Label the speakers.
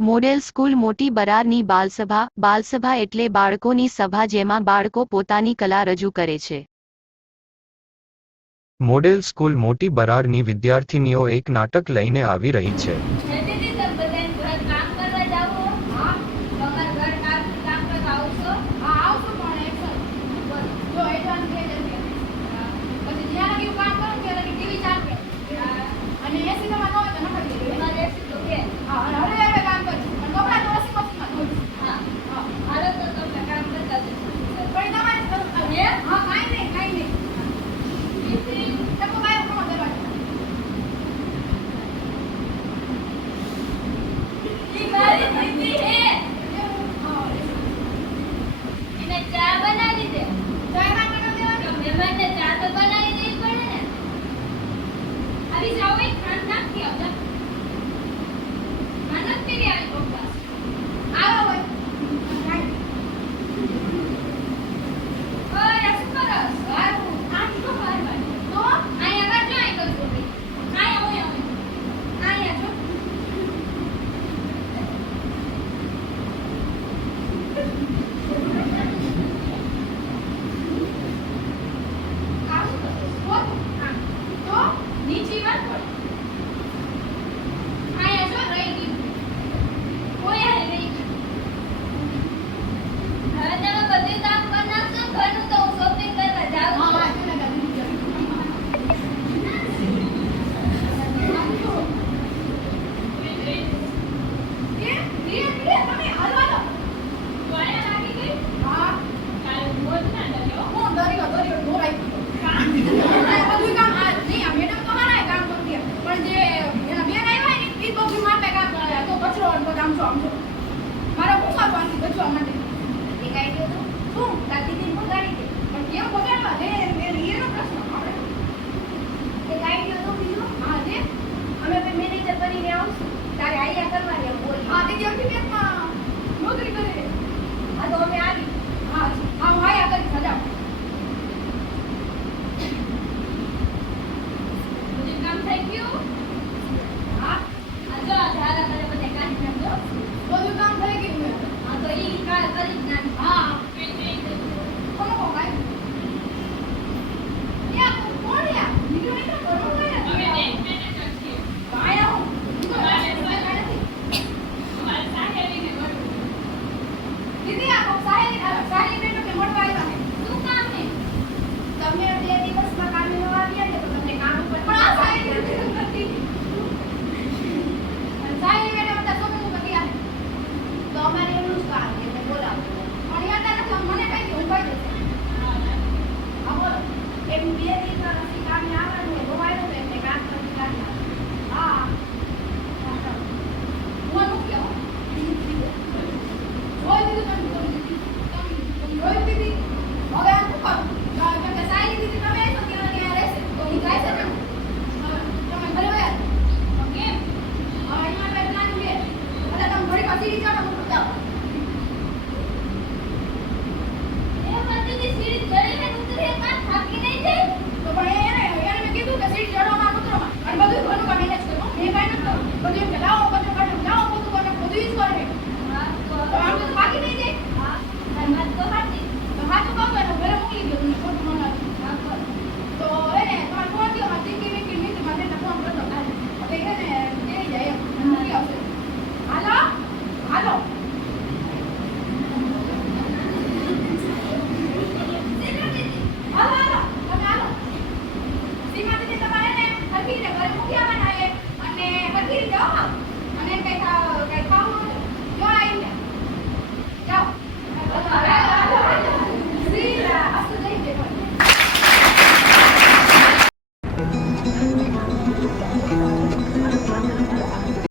Speaker 1: Model school મોટી બરારની બાલસભા બાલસભા એટલે બાળકોની સભા જેમાં બાળકો પોતાની કલા રજૂ કરે છે.
Speaker 2: મોડેલ સ્કૂલ મોટી બરારની વિદ્યાર્થીનીઓ એક નાટક લઈને આવી રહી છે.
Speaker 3: you. đi cho nó không được અને કઈ કઈ ખાવું